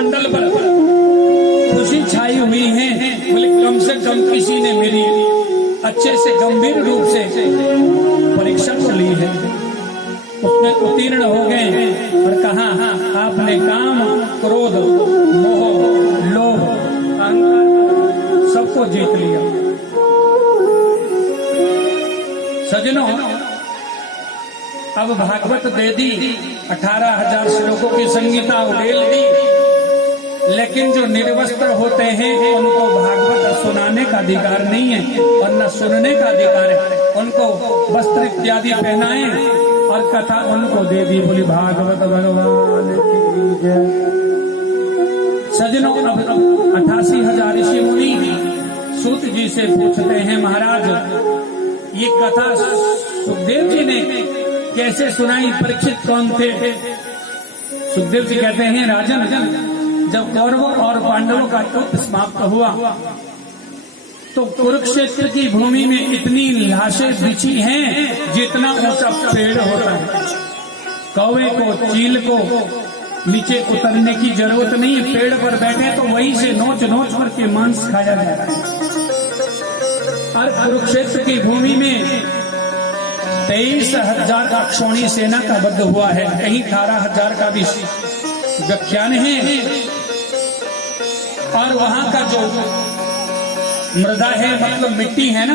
मंडल पर खुशी छाई हुई है। बोले कम से कम किसी ने मेरी अच्छे से गंभीर रूप से परीक्षा तो ली है। उसमें उत्तीर्ण हो गए और कहा आपने काम, क्रोध, मोह, लोभ, अहंकार सबको जीत लिया। सजनों, अब भागवत दे दी, 18,000 श्लोकों की संगीता उड़ेल दी, लेकिन जो निर्वस्त्र होते हैं उनको भागवत सुनाने का अधिकार नहीं है और न सुनने का अधिकार है। उनको वस्त्र इत्यादि पहनाए और कथा उनको दे दी। बोली भागवत भगवान की जय। सजनों, अब 88,000 ऋषि मुनि सूत जी से पूछते हैं, महाराज ये कथा सुखदेव जी ने कैसे सुनाई? परीक्षित कौन थे? सुखदेव जी कहते हैं, राजन, जब कौरवों और पांडवों का युद्ध समाप्त हुआ तो कुरुक्षेत्र की भूमि में इतनी लाशें बिछी हैं जितना ऊंचा पेड़ होता है। कौवे को, चील को नीचे उतरने की जरूरत नहीं है, पेड़ पर बैठे तो वहीं से नोच नोच करके मांस खाया जाता है। और कुरुक्षेत्र की भूमि में 23,000 अक्षौणी सेना का वध हुआ है। कहीं 18,000 का भी व्याख्यान है। और वहां का जो मृदा है, मतलब मिट्टी है ना,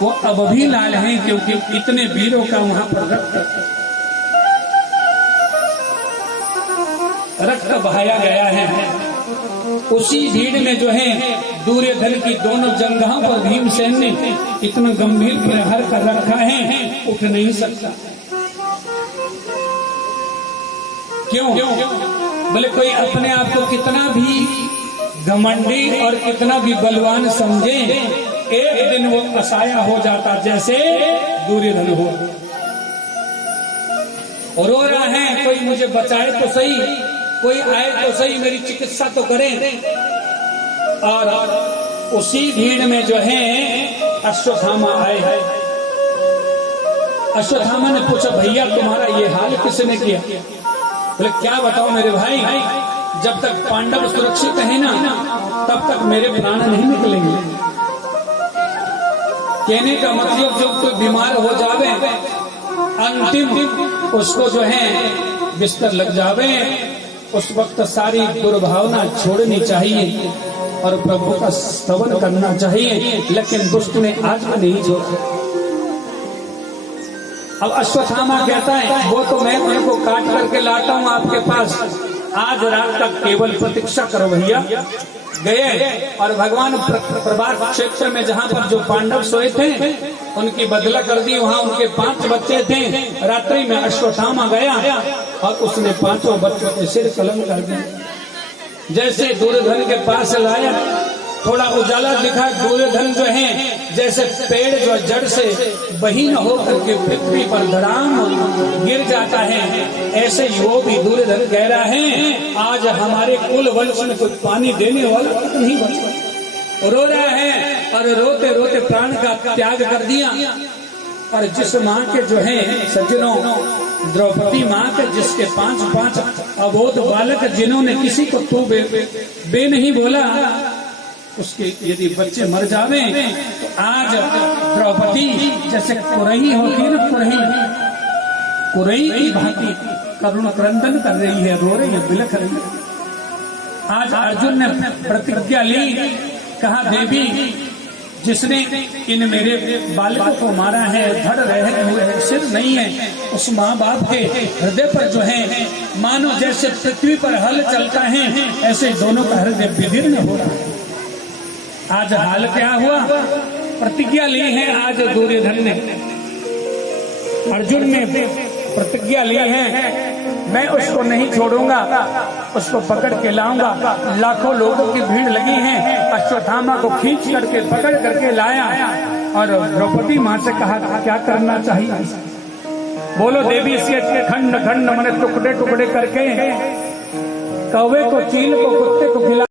वो अब भी लाल है, क्योंकि इतने वीरों का वहां पर रक्त बहाया गया है। उसी भीड़ में जो है दुर्योधन की दोनों जंघों पर भीमसेन ने इतना गंभीर प्रहार कर रखा है, उठ नहीं सकता। क्यों? बोले कोई अपने आप को कितना भी घमंडी और कितना भी बलवान समझे, एक दिन वो असहाय हो जाता, जैसे दुर्योधन हो। रो रहा है, कोई मुझे बचाए तो सही, कोई आए तो सही, मेरी चिकित्सा तो करें। और उसी भीड़ में जो है अश्वत्थामा आए हैं। अश्वत्थामा ने पूछा, भैया तुम्हारा ये हाल किसने किया? बोले क्या बताओ मेरे भाई, जब तक पांडव सुरक्षित है ना तब तक मेरे प्राण नहीं निकलेंगे। कहने का मतलब जब कोई बीमार हो जावे, अंतिम उसको जो है बिस्तर लग जावे, उस वक्त सारी दुर्भावना छोड़नी चाहिए और प्रभु का स्तवन करना चाहिए। लेकिन दुष्ट ने आज भी नहीं छोड़ा। अब अश्वत्थामा कहता है, वो तो मैं उनको काट करके लाता हूँ आपके पास, आज रात तक केवल प्रतीक्षा करो भैया। गए और भगवान प्रभास क्षेत्र में जहाँ पर जो पांडव सोए थे उनकी बदला कर दी। वहाँ उनके 5 बच्चे थे। रात्रि में अश्वत्थामा गया और उसने 5 बच्चों के सिर कलम कर दिए। जैसे दुर्योधन के पास लाया, थोड़ा उजाला दिखा। दुर्योधन जो है जैसे पेड़ जो जड़ से बहीन होकर के पृथ्वी पर धड़ाम गिर जाता है, ऐसे ही वो भी दुर्योधन कह रहा है, आज हमारे कुल वंश में कोई पानी देने वाला नहीं बचा। रो रहा है और रोते रोते प्राण का त्याग कर दिया। और जिस माँ के जो है सज्जनों, द्रौपदी माँ के जिसके 5 अबोध बालक, जिन्होंने किसी को तू बे नहीं बोला, उसके यदि बच्चे मर जावे तो आज द्रौपदी जैसे कुरही होती है ना, कुरही की भांति करुण क्रंदन कर रही है, रो रही है, बिलख रही है। आज अर्जुन ने प्रतिज्ञा ली, कहा देवी जिसने इन मेरे बालकों को मारा है, धड़ रहे हुए है, सिर नहीं है, उस माँ बाप के हृदय पर जो है मानो जैसे पृथ्वी पर हल चलता है, ऐसे दोनों का हृदय विदीर्ण हो रहा है। आज हाल क्या हुआ? प्रतिज्ञा ली है आज दुर्योधन ने, अर्जुन ने प्रतिज्ञा ली है, मैं उसको नहीं छोड़ूंगा, उसको पकड़ के लाऊंगा। लाखों लोगों की भीड़ लगी है, अश्वत्थामा को खींच करके पकड़ करके लाया और द्रौपदी माँ से कहा क्या करना चाहिए? बोलो देवी, इसके खंड खंड मैंने टुकड़े टुकड़े करके कौवे को, चील को, कुत्ते को खिला